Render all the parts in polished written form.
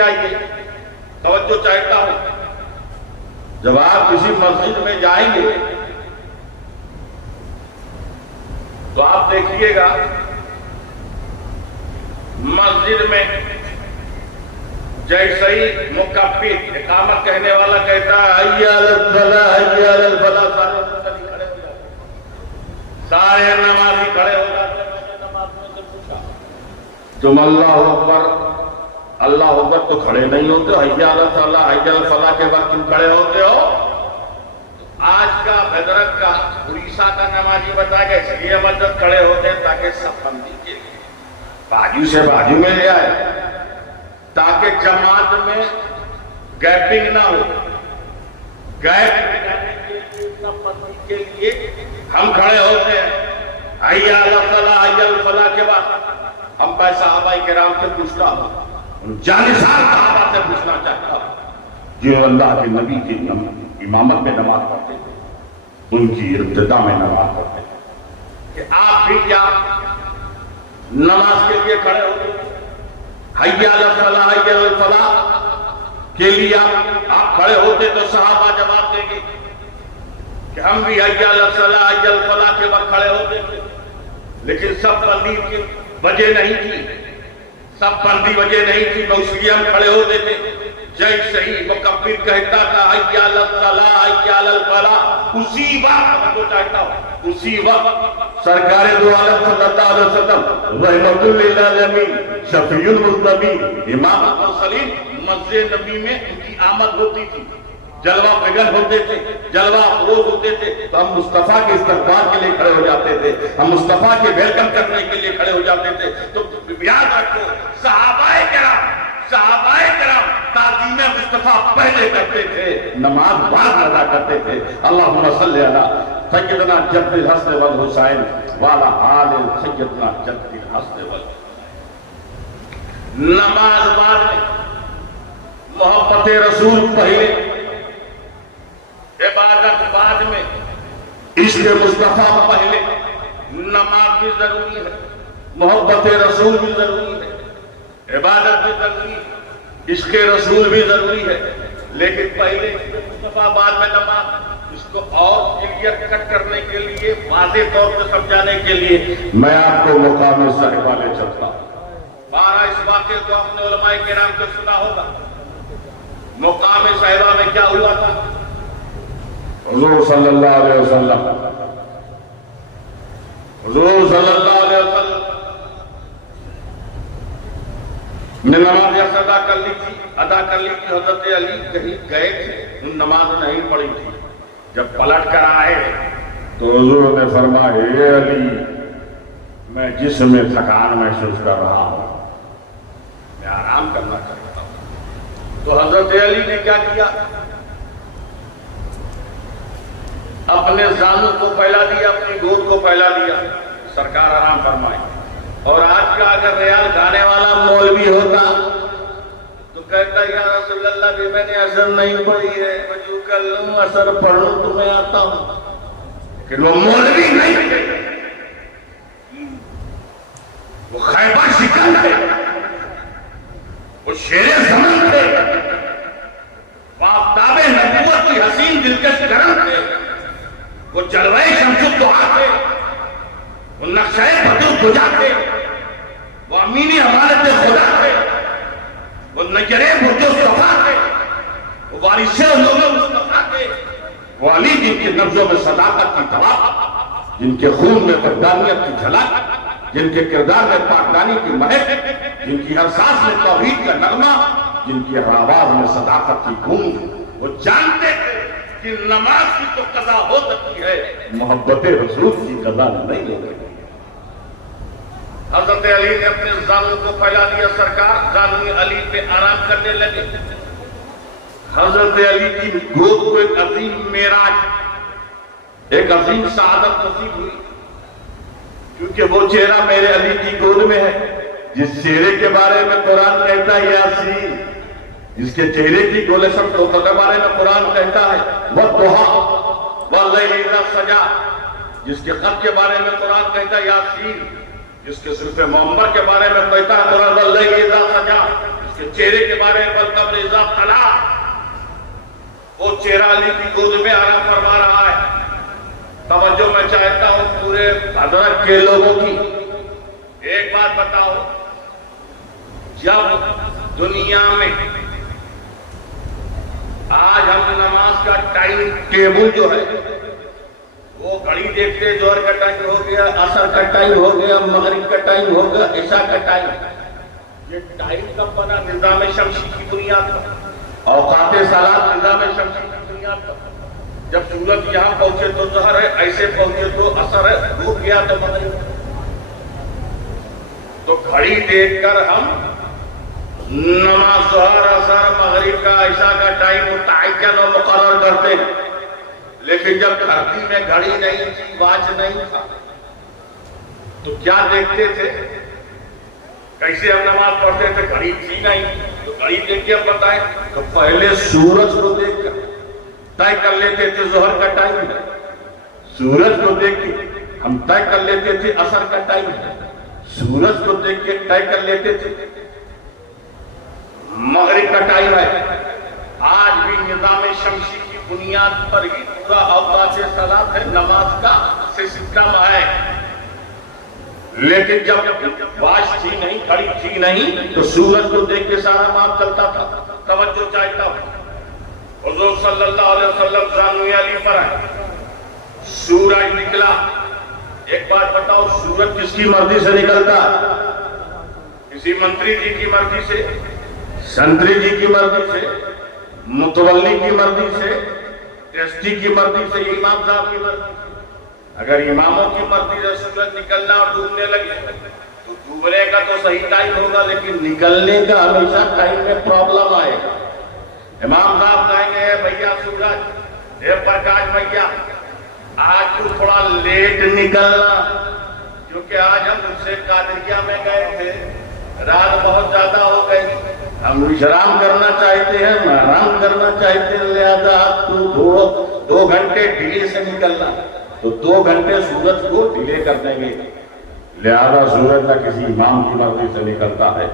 جائیے، توجہ چاہتا ہوں، جب آپ کسی مسجد میں جائیں گے تو آپ دیکھیے گا مسجد میں جیسے ہی مکبر اقامت کہنے والا کہتا ہے حی علی الصلاۃ حی علی الفلاح، سارے نمازی کھڑے ہو جاتے ہیں۔ نماز میں سے پوچھا تم اللہ اکبر تو کھڑے نہیں ہوتے، حی علی الصلاۃ حی علی الفلاح کے بعد کیوں کھڑے ہوتے ہو؟ آج کا بھدرک کا اڑیسہ کا نمازی بتا گیا اس لیے مسجد کھڑے ہوتے ہیں تاکہ صف بندی کے لیے بازو سے بازو میں لے آئے، تاکہ جماعت میں گیپنگ نہ ہو۔ گیپ کے لیے ہم کھڑے ہوتے ہیں، حی علی الصلاۃ حی علی الفلاح کے بعد ہم پہ صحابہ کرام سے پوچھتا ہوں، جانثار صحابہ سے پوچھنا چاہتا ہوں جو اللہ کے نبی کی امامت میں نماز پڑھتے تھے، ان کی ابتدا میں نماز پڑھتے تھے، کہ آپ بھی کیا نماز کے لیے کھڑے ہوتے ہیں؟ حی علی الصلاۃ حی علی الفلاح کے لیے آپ کھڑے ہوتے تو صحابہ جواب دیں گے کہ ہم بھی حی علی الصلاۃ حی علی الفلاح کے وقت کھڑے ہوتے تھے، لیکن سب بندی کی وجہ نہیں تھی، سب بندی وجہ نہیں تھی، تو اس لیے ہم کھڑے ہوتے تھے۔ جیسے ہی مکبر کہتا تھا حی علی الصلاۃ حی علی الفلاح، اسی وقت کو چاہتا ہوں، اسی وقت سرکار دو عالم صلی اللہ علیہ وسلم رحمت للعالمین شفیع المذنبین امام المرسلین مسجد نبی میں ان کی آمد ہوتی تھی، جلوہ فگن ہوتے تھے، جلوہ افروز ہوتے تھے، تو ہم مصطفیٰ کے استقبال کے لیے کھڑے ہو جاتے تھے، ہم مصطفیٰ کے ویلکم کرنے کے لیے کھڑے ہو جاتے تھے۔ تو یاد رکھو صحابہ کرام تعظیم مصطفیٰ پہلے کرتے تھے، نماز بعد ادا کرتے تھے۔ اللہم صلی علی سیدنا جد الحسن والحسین وعلی آل سیدنا جد الحسن والحسین۔ نماز بعد میں، محبت رسول پہلے، عبادت بعد میں، عشق مصطفیٰ پہلے۔ نماز بھی ضروری ہے، محبت رسول بھی ضروری ہے، عبادت بھی ضروری ہے، عشق رسول بھی ضروری ہے، لیکن پہلے مصطفیٰ بعد میں نماز۔ اس کو اور کلیئر کٹ کرنے کے لیے، واضح طور پہ سمجھانے کے لیے میں آپ کو مقام صاحبہ لے چلتا ہوں۔ بارہ اس واقعے کو اپنے علماء کرام کو سنا ہوگا۔ مقام صاحبہ میں کیا ہوا تھا؟ حضور صلی اللہ علیہ وسلم نے نماز ادا کر لی تھی، حضرت علی کہیں گئے تھے، ان نماز نہیں پڑھی تھی۔ جب پلٹ کر آئے تو حضور نے فرمایا اے علی، میں جسم میں تھکان محسوس کر رہا ہوں، میں آرام کرنا چاہتا ہوں۔ تو حضرت علی نے کیا کیا؟ اپنے زانوں کو پھیلا دیا، اپنی گود کو پھیلا دیا، سرکار آرام فرمائے۔ اور آج کا اگر ریال گانے والا مولوی ہوتا تو کہتا یا رسول اللہ بھی میں نے اثر نہیں پڑھی ہے، میں جو کر لوں اثر پڑھ لوں تو میں آتا ہوں۔ لیکن وہ مولوی نہیں، وہ خیبہ شکن تھے، وہ شیر زمن تھے، وہ آفتاب نبوت کی حسین دلکش گرم تھے، وہ جلوہ شمس الضحیٰ تھے، وہ نقشہ بدر خدا تھے، وہ امین امانت خدا تھے، وہ نجر برج صفا تھے، وہ وارث علوم مصطفیٰ تھے، وہ علی جن کے نبضوں میں صداقت کی دوا، جن کے خون میں وحدانیت کی جھلک، جن کے کردار میں پاکدانی کی مہک، جن کی ہر سانس میں توحید کا نغمہ، جن کی ہر آواز میں صداقت کی گونج۔ وہ جانتے تھے کہ نماز کی تو قضا ہو سکتی ہے، محبت رسول کی قضا نہیں ہو سکتی۔ حضرت علی نے اپنے زانوں کو پھیلا دیا، سرکار زانوی علی پہ آرام کرنے لگے۔ حضرت علی کی گود کو ایک عظیم معراج، ایک عظیم سعادت نصیب ہوئی، کیونکہ وہ چہرہ میرے علی کی گود میں ہے جس چہرے کے بارے میں قرآن کہتا ہے یاسین، جس کے چہرے کی گولشن کے بارے میں قرآن کہتا ہے وَالضُّحَىٰ وَاللَّيْلِ إِذَا سَجَىٰ، جس کے خط کے بارے میں قرآن کہتا ہے یاسین۔ جس کے صرف معمر کے بارے میں کہتا ہے مرد اللہ اذا سجا، اس کے چہرے کے بارے میں بلقبر اذا تلا، وہ چہرہ علی کی گود میں آرام فرما رہا ہے۔ توجہ میں چاہتا ہوں پورے حضرت کے لوگوں کی، ایک بات بتاؤ، جب دنیا میں آج ہم نماز کا ٹائم ٹیبل جو ہے وہ گھڑی دیکھتے، ظہر کا ٹائم ہو گیا، عصر کا ٹائم ہو گیا، مغرب کا ٹائم ہو گیا، عشاء کا ٹائم، یہ ٹائم کب بنا؟ نظام شمسی کی بنیاد پر، اوقات صلاۃ نظام شمسی کی بنیاد پر۔ جب سورج یہاں پہنچے تو ظہر ہے، ایسے پہنچے تو عصر ہے، ڈوب گیا تو مغرب۔ تو گھڑی دیکھ کر ہم نماز ظہر، عصر، مغرب کا، عشاء کا ٹائم متعین و مقرر کرتے ہیں، لیکن جب دھرتی میں گھڑی نہیں تھی، واچ نہیں تھا، تو کیا دیکھتے تھے؟ کیسے ہم نماز پڑھتے تھے؟ گھڑی تھی نہیں تو گھڑی دیکھ کے ہم بتائیں تو پہلے سورج کو دیکھ کر طے کر لیتے تھے ظہر کا ٹائم ہے، سورج کو دیکھ کے ہم طے کر لیتے تھے عصر کا ٹائم ہے، سورج کو دیکھ کے طے کر لیتے تھے مغرب کا ٹائم ہے۔ آج بھی نظام شمسی کی بنیاد پر ہی پورا اوقات صلاۃ ہے، نماز کا سسٹم ہے۔ لیکن جب واش تھی نہیں، گھڑی تھی نہیں، تو سورج کو دیکھ کے سارا کام چلتا تھا۔ توجہ چاہتا ہوں، حضور صلی اللہ علیہ وسلم ثانوی علی پر ہے، سورج نکلا۔ ایک بات بتاؤ، سورج کس کی مرضی سے نکلتا ہے؟ کسی منتری جی کی مرضی سے، سنتری جی کی مرضی سے، متولی کی مرضی سے، ٹرسٹی کی مرضی سے، امام صاحب کی مرضی سے؟ اگر اماموں کی مرضی سے سورج نکلنا اور ڈوبنے لگے تو ڈوبنے کا تو صحیح ٹائم ہوگا، لیکن نکلنے کا ہمیشہ ٹائم میں پرابلم آئے گا۔ امام صاحب کہیں گے بھیا سورج، اے پرکاش بھیا، آج تو تھوڑا لیٹ نکلنا، کیونکہ آج ہم اس سے قادریہ میں گئے تھے، رات بہت زیادہ ہو گئی، ہم وشرام کرنا چاہتے ہیں، آرام کرنا چاہتے ہیں، لہذا تو دو گھنٹے ڈیلے سے نکلنا، تو 2 گھنٹے سورج کو ڈیلے کر دیں گے۔ لہذا سورج نہ کسی امام کی مرضی سے نکلتا ہے،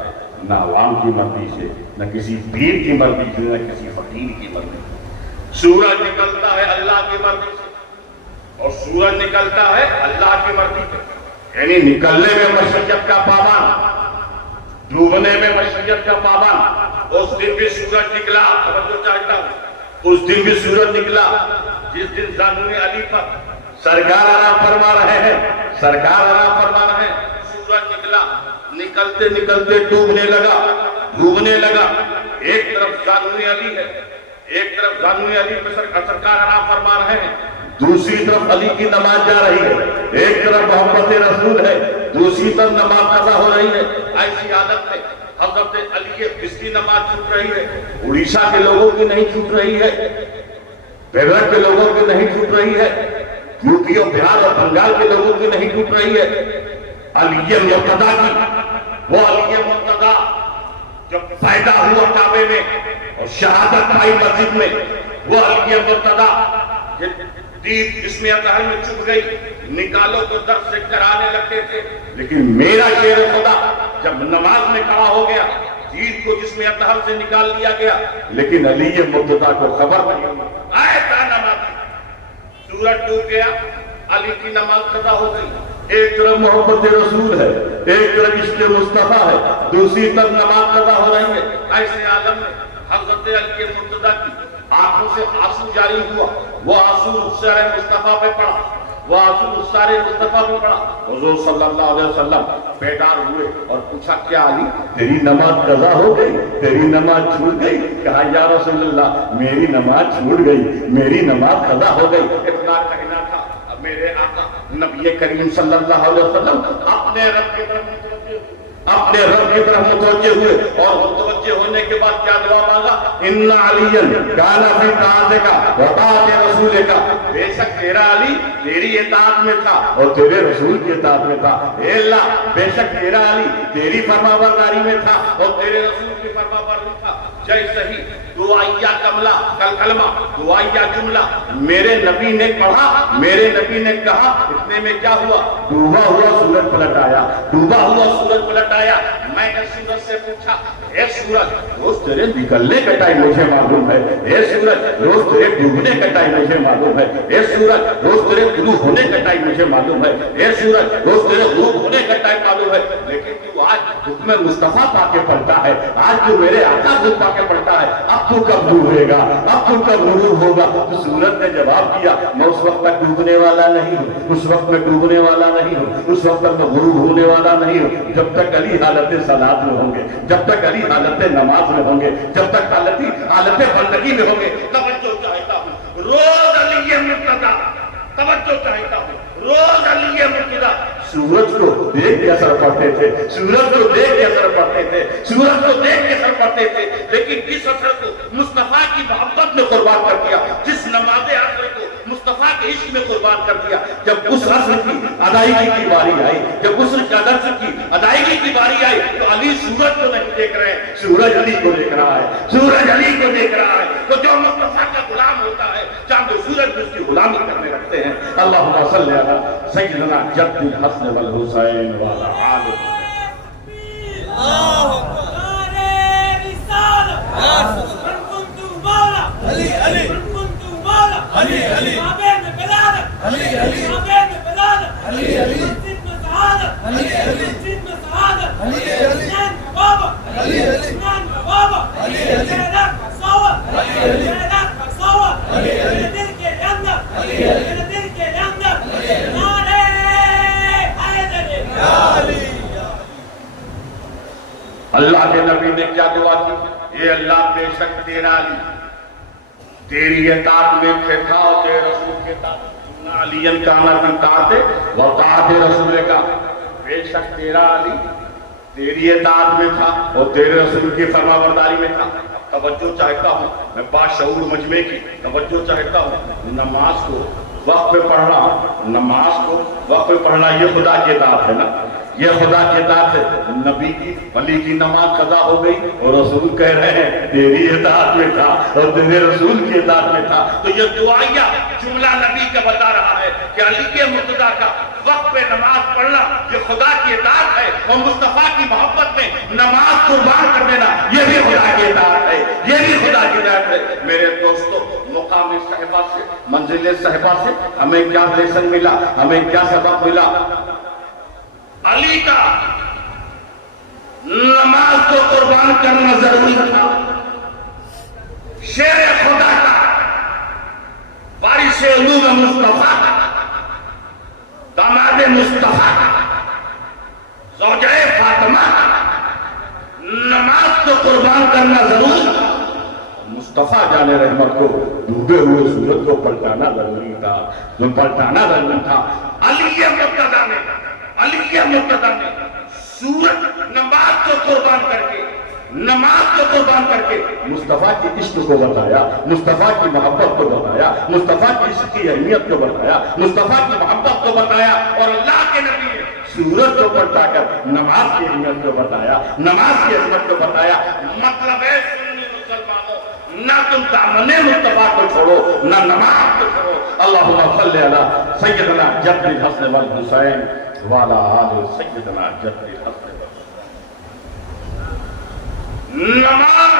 نہ عوام کی مرضی سے، نہ کسی پیر کی مرضی سے، نہ کسی فقیر کی مرضی سے۔ سورج نکلتا ہے اللہ کی مرضی سے، اور سورج نکلتا ہے اللہ کی مرضی سے، یعنی نکلنے میں مشیت کا پابند، ڈوبنے میں مشیت کا پابند۔ اس دن بھی سورج نکلا، توجہ چاہتا ہوں، اس دن بھی سورج نکلا جس دن ثانوی علی پر سرکار آرام فرما رہے ہیں، سرکار آرام فرما رہے ہیں، سورج نکلا، نکلتے نکلتے ڈوبنے لگا، ڈوبنے لگا۔ ایک طرف ثانوی علی ہے، ایک طرف ثانوی علی پہ سرکار آرام فرما رہے ہیں، دوسری طرف علی کی نماز جا رہی ہے، ایک طرف محبت رسول ہے، دوسری طرف نماز قضا ہو رہی ہے۔ ایسی حالت میں حضرت علی جس کی نماز چھوٹ رہی ہے، اڑیسہ کے لوگوں کی نہیں چھوٹ رہی ہے، بہار کے لوگوں کی نہیں چھوٹ رہی ہے، یو پی اور بہار اور بنگال کے لوگوں کی نہیں چھوٹ رہی ہے، علی مرتضیٰ کی، وہ علی مرتضیٰ جب پیدا ہوا کعبے میں اور شہادت پائی مسجد میں، وہ علی مرتضیٰ دید اس میں اطہر میں چھپ گئی، نکالو تو درد سے کرانے لگتے تھے، لیکن میرا شیر خدا جب نماز میں کھڑا ہو گیا، دید کو جس میں اطہر سے نکال لیا گیا، لیکن علی مرتضیٰ کو خبر نہیں، آئے تا نماز، سورج ڈوب گیا، علی کی نماز قضا ہو گئی۔ ایک طرف محبت رسول ہے، ایک طرف عشق مصطفیٰ ہے، دوسری طرف نماز قضا ہو رہی ہے۔ ایسے عالم میں حضرت علی مرتضیٰ کی آنکھوں سے آنسو جاری ہوا، وہ آنسو رخسار مصطفیٰ پہ پڑا، وہ آنسو رخسار مصطفیٰ پہ پڑا۔ حضور صلی اللہ علیہ وسلم بیدار ہوئے اور پوچھا کیا علی تیری نماز قضا ہو گئی، تیری نماز چھوٹ گئی؟ کہا یا رسول اللہ میری نماز چھوٹ گئی، میری نماز قضا ہو گئی۔ اتنا کہنا تھا، اب میرے آقا نبی کریم صلی اللہ علیہ وسلم اپنے رب کی طرف متوجہ ہوئے، اور متوجہ ہونے کے بعد کیا دعا مانگا؟ ان علی کان فی طاعتک و طاعت رسولک، بے شک تیرا علی تیری اطاعت میں تھا اور تیرے رسول کی اطاعت میں تھا۔ اے اللہ بے شک تیرا علی تیری فرمانبرداری میں تھا اور تیرے رسول کی فرمانبرداری میں تھا۔ جیسے ہی دعائیا کلمہ دعائیا جملہ میرے نبی نے پڑھا، میرے نبی نے کہا، اتنے میں کیا ہوا؟ ڈوبا ہوا سورج پلٹ آیا، ڈوبا ہوا سورج پلٹ آیا۔ میں نے سورج سے پوچھا، اے سورج روز تیرے نکلنے کا ٹائم مجھے معلوم ہے، اے سورج روز تیرے ڈوبنے کا ٹائم مجھے معلوم ہے، اے سورج روز تیرے طلوع ہونے کا ٹائم مجھے معلوم ہے، اے سورج روز تیرے غروب ہونے کا ٹائم معلوم ہے، لیکن تو آج حکم مصطفیٰ پا کے پڑھتا ہے، آج جو میرے آقا خود پا کے پڑھتا ہے، اب تو کب ڈوبے گا، اب تو کب غروب ہوگا؟ تو سورج نے جواب دیا، میں اس وقت تک ڈوبنے والا نہیں ہوں، اس وقت میں ڈوبنے والا نہیں ہوں، اس وقت تک میں غروب ہونے والا نہیں ہوں، جب تک علی حالت صلاۃ میں ہوں گے، جب تک علی حالت نماز میں ہوں گے، جب تک حالت بندگی میں ہوں گے۔ توجہ چاہتا ہوں روز علی مرتضیٰ، توجہ چاہتا ہوں روز علی مرتضیٰ سورج کو دیکھ کے اثر پڑتے تھے، سورج کو دیکھ کے اثر پڑتے تھے، سورج کو دیکھ کے اثر پڑتے تھے، لیکن جس اثر کو مصطفیٰ کی محبت میں قربان کر دیا، جس نماز عصر کو مصطفیٰ کے عشق میں قربان کر دیا، جب اس عصر کی ادائیگی کی باری آئی، جب اس عصر کی ادائیگی کی باری آئی تو علی سورج کو نہیں دیکھ رہے ہیں، سورج علی کو دیکھ رہا ہے، سورج علی کو دیکھ رہا ہے۔ تو جو مصطفیٰ کا غلام ہوتا ہے چاند و سورج بھی اس کی غلامی کرنے لگتے ہیں۔ اللہم صلی علی سیدنا جد الحسن والحسین وعلی آلہ۔ اللہ کے نبی نے کیا دعا کی؟ اے اللہ بے شک تیرا علی تیری اطاعت میں تھا اور تیرے رسول کے اطاعت علی کانا کی طاعت و طاعت رسول کا، بے شک تیرا علی تیری اطاعت میں تھا اور تیرے رسول کی فرما برداری میں تھا۔ توجہ چاہتا ہوں میں باشعور مجمع کی توجہ چاہتا ہوں، نماز کو وقت پہ پڑھنا، نماز کو وقت پہ پڑھنا یہ خدا کی اطاعت ہے نا، یہ خدا کی اطاعت ہے۔ نبی کی ولی کی نماز قضا ہو گئی اور رسول کہہ رہے ہیں تیری اطاعت میں تھا اور تیرے رسول کی اطاعت میں تھا۔ تو یہ دعائیہ جملہ نبی کا بتا رہا ہے کہ علی کے مرتضیٰ کا وقت پہ نماز پڑھنا یہ خدا کی اطاعت ہے، اور مصطفیٰ کی محبت میں نماز قربان کر دینا یہ بھی خدا کی اطاعت ہے، یہ بھی خدا کی اطاعت ہے۔ میرے دوستو، مقام صحبہ سے، منزل صحبہ سے ہمیں کیا لیسن ملا، ہمیں کیا سبق ملا؟ علی کا نماز کو قربان کرنا ضروری تھا، شیر خدا کا، وارث علوم مصطفیٰ کا، داماد مصطفیٰ کا، زوجہ فاطمہ کا، نماز کو قربان کرنا ضروری تھا۔ مصطفیٰ جان رحمت کو ڈوبے ہوئے سورج کو پلٹانا ضروری تھا، جو پلٹانا ضروری تھا۔ علی مرتضیٰ نے سورج نماز کو قربان کر کے مصطفیٰ کی عشق کو بتایا، مصطفیٰ کی محبت کو بتایا، مصطفیٰ کی عشق کی اہمیت کو بتایا، مصطفیٰ کی محبت کو بتایا، اور اللہ کے نبی نے سورج کو پلٹا کر نماز کی اہمیت کو بتایا، نماز کی اہمیت کو بتایا۔ مطلب ہے سنی مسلمانوں، نہ تم دامن مصطفیٰ کو چھوڑو نہ نماز کو چھوڑو۔ اللہم صلی علی سیدنا جد الحسن والحسین وعلی آل سیدنا جد الحسن۔ نماز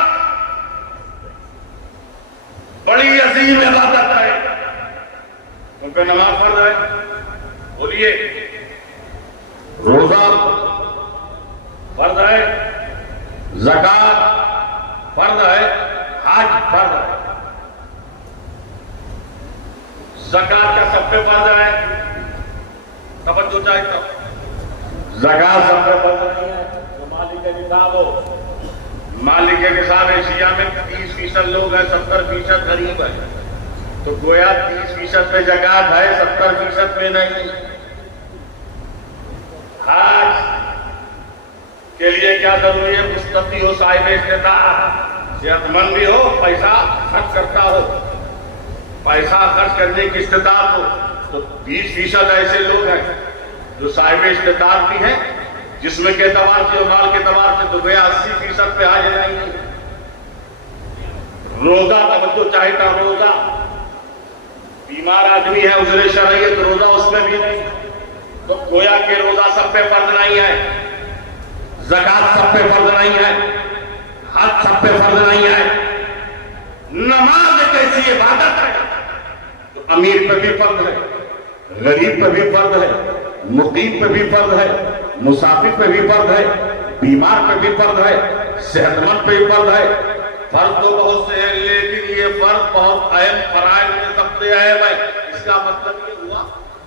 بڑی عظیم عبادت ہے، کیونکہ نماز فرض ہے۔ بولیے، روزہ فرض ہے، زکوٰۃ فرض ہے، حج فرض ہے۔ زکوٰۃ کا سب پہ فرض ہے، توجہ چاہتا ہوں، زکوٰۃ سب پہ فرض نہیں ہے۔ جو مالک نصاب ہو، مالک نصاب ایشیا میں 30% لوگ ہیں، 70% غریب ہیں، تو گویا 30% پہ زکوٰۃ ہے، 70% پہ نہیں۔ حج کے لیے کیا ضروری ہے؟ مستطیع ہو، صاحب استطاعت، صحت مند بھی ہو، پیسہ خرچ کرتا ہو، پیسہ خرچ کرنے کی استطاعت ہو۔ تو 20% ایسے لوگ ہیں جو صاحب استطاعت بھی ہیں، جسم کے اعتبار سے اور مال کے اعتبار سے، تو گویا 80% پہ حاضر نہیں ہے۔ روزہ توجہ چاہتا روزہ، بیمار آدمی ہے عذر شرعیت روزہ اس میں بھی نہیں، تو گویا کہ روزہ سب پہ فرض نہیں ہے، زکات سب پہ فرض نہیں ہے، حج سب پہ فرض نہیں ہے، نماز ایک ایسی عبادت ہے تو امیر پہ بھی فرض ہے، غریب پہ بھی فرض ہے، مقیم پہ بھی فرض ہے، مسافر پہ بھی فرض ہے، بیمار پہ بھی فرض ہے، صحت مند پہ بھی فرض ہے۔ فرض تو بہت سے ہیں لیکن یہ فرض بہت اہم فرائض میں سب سے اہم ہے۔ اس کا مطلب یہ ہوا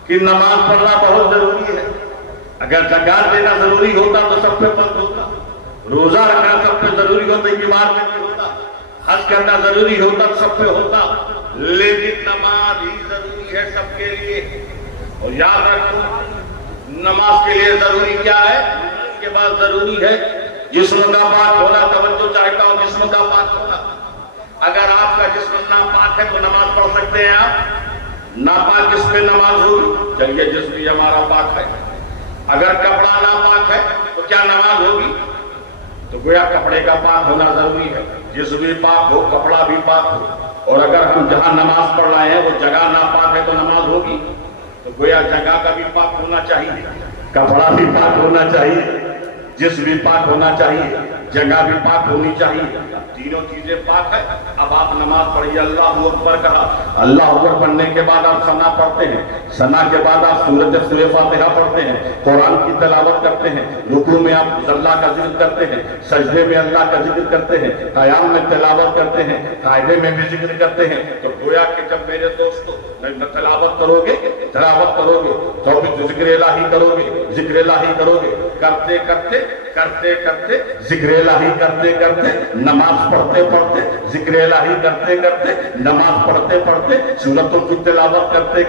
کہ نماز پڑھنا بہت ضروری ہے۔ اگر زکات دینا ضروری ہوتا تو سب پہ فرض ہوتا، روزہ رکھنا سب پہ ضروری ہوتا، بیمار پہ بھی ہوتا، حج کرنا ضروری ہوتا تو سب پہ ہوتا، لیکن نماز ہی ضروری ہے سب کے لیے۔ اور یاد رکھو نماز کے لیے ضروری کیا ہے؟ اس کے بعد ضروری ہے جسم کا پاک ہونا۔ توجہ چاہتا ہوں جسم کا پاک ہونا۔ اگر آپ کا جسم ناپاک ہے تو نماز پڑھ سکتے ہیں آپ؟ ناپاک جس پہ نماز ہوگی؟ چلیے جسم بھی ہمارا پاک ہے۔ اگر کپڑا ناپاک ہے تو کیا نماز ہوگی؟ تو گویا کپڑے کا پاک ہونا ضروری ہے، جسم بھی پاک ہو کپڑا بھی پاک ہو۔ اور اگر ہم جہاں نماز پڑھ رہے ہیں وہ جگہ ناپاک ہے تو نماز ہوگی؟ تو گویا جگہ کا بھی پاک ہونا چاہیے، کپڑا بھی پاک ہونا چاہیے، جسم بھی پاک ہونا چاہیے، جگہ بھی پاک ہونی چاہیے، تینوں چیزیں پاک ہے۔ اب آپ نماز پڑھیے، اللہ اکبر کہا، اللہ اکبر پڑھنے کے بعد آپ ثنا پڑھتے ہیں، ثنا کے بعد آپ سورہ فاتحہ پڑھتے ہیں، قرآن کی تلاوت کرتے ہیں، رکوع میں آپ اللہ کا ذکر کرتے ہیں، سجدے میں اللہ کا ذکر کرتے ہیں، قیام میں تلاوت کرتے ہیں، قاعدے میں بھی ذکر کرتے ہیں۔ تو گویا کہ جب میرے دوستو تلاوت کرو گے تو بھی ذکر الہی کرو گے، ذکر الہی کرو گے، کرتے کرتے ذکر الہی کرتے نماز پڑھتے ذکر الہی کرتے نماز پڑھتے سورتوں کی تلاوت کرتے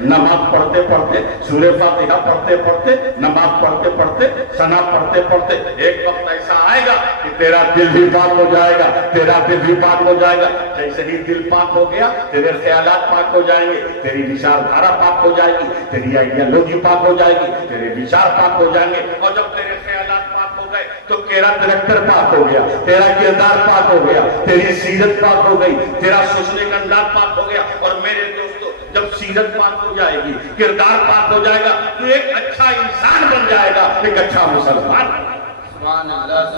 نماز پڑھتے سورہ فاتحہ پڑھتے نماز پڑھتے ثنا پڑھتے ایک وقت ایسا آئے گا کہ تیرا دل بھی پاک ہو جائے گا، تیرا دل بھی پاک ہو جائے گا۔ جیسے ہی دل پاک ہو گیا تیرے خیالات پاک ہو جائیں گے، تیری وچار دھارا پاک ہو جائے گی، تیری آئیڈیالوجی پاک ہو جائے گی، تیرے وچار پاک ہو جائیں گے۔ اور جب تیرے خیالات پاک ہو گئے تو تیرا کریکٹر پاک ہو گیا، تیرا کردار پاک ہو گیا، تیری سیرت پاک ہو گئی، تیرا سوچنے کا انداز پاک ہو گیا۔ اور میرے دوستو جب سیرت پاک ہو جائے گی، کردار پاک ہو جائے گا تو ایک اچھا انسان بن جائے گا، ایک اچھا مسلمان۔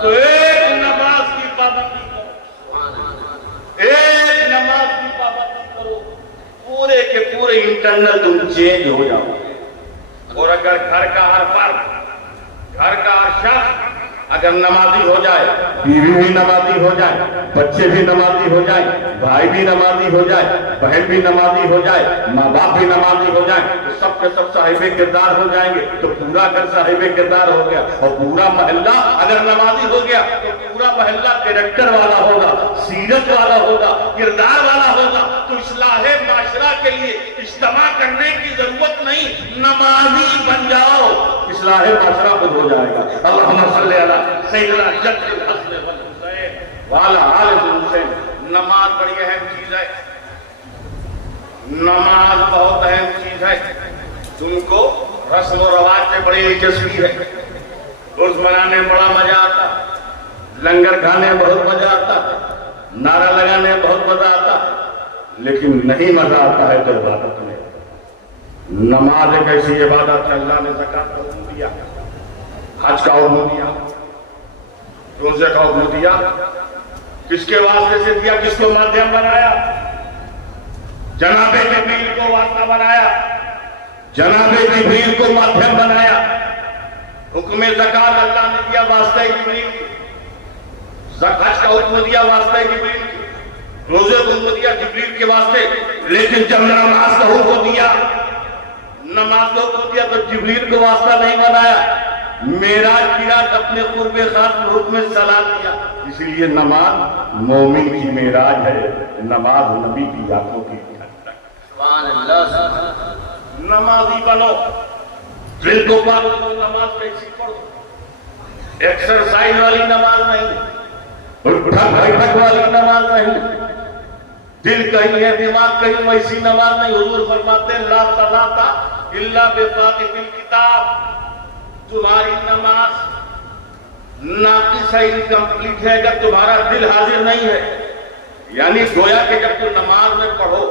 تو ایک نماز کی پابندی کرو، ایک نماز کی پابندی کرو، پورے کے پورے انٹرنل تم چینج ہو جاؤ۔ اور اگر گھر کا ہر فرد، گھر کا ہر شخص اگر نمازی ہو جائے، بیوی بھی نمازی ہو جائے، بچے بھی نمازی ہو جائے، بھائی بھی نمازی ہو جائے، بہن بھی نمازی ہو جائے، ماں باپ بھی نمازی ہو جائیں، تو سب کے سب صاحب کردار ہو جائیں گے، تو پورا گھر صاحب کردار ہو گیا۔ اور پورا محلہ اگر نمازی ہو گیا تو پورا محلہ کریکٹر والا ہوگا، سیرت والا ہوگا، کردار والا ہوگا۔ تو اصلاح معاشرہ کے لیے اجتماع کرنے کی ضرورت نہیں، نمازی بن جاؤ، اصلاح معاشرہ خود ہو جائے گا۔ اللہم صلی علی سیدنا جد الحسن والحسین وعلی آل الحسین۔ نماز بڑی اہم چیز ہے، نماز بہت اہم چیز ہے۔ تم کو رسم و رواج سے بڑی دلچسپی ہے، عرس منانے میں بڑا مزہ آتا، لنگر کھانے میں بہت مزہ آتا، نعرہ لگانے میں بہت مزہ آتا، لیکن نہیں مزہ آتا ہے تو عبادت میں۔ نماز ایک ایسی عبادت ہے، اللہ نے زکات کا حکم دیا، حج کا حکم دیا، روزے کا حکم دیا۔ کس کے واسطے سے دیا؟ کس کو مادھیم بنایا؟ جناب جبریل کو واسطہ بنایا، جناب جبریل کو مادھیم بنایا۔ حکم زکات اللہ نے دیا واسطہ جبریل کی، حج کا حکم دیا واسطہ جبریل کی، روزے کو حکم دیا جبریل کے واسطے۔ لیکن جب نماز کا حکم دیا، نماز کو حکم دیا تو جبریل کو واسطہ نہیں بنایا، معراج کی رات اپنے قرب خاص حکم میں صلاۃ دیا۔ اس لیے نماز مومن کی معراج ہے، نماز نبی کی آنکھوں کی ٹھنڈک۔ سبحان اللہ۔ نمازی بنو، دل کو پاک کرو، نماز کیسی پڑھو، ایکسرسائز والی نماز نہیں، اٹھک بیٹھک والی نماز نہیں، دل کہیں ہے دماغ کہیں، ویسی نماز نہیں۔ حضور فرماتے ہیں لا صلاۃ الا بفاتح الکتاب، تمہاری نماز ناقص ہے، انکمپلیٹ ہے اگر تمہارا دل حاضر نہیں ہے۔ یعنی گویا کہ جب تم نماز میں پڑھو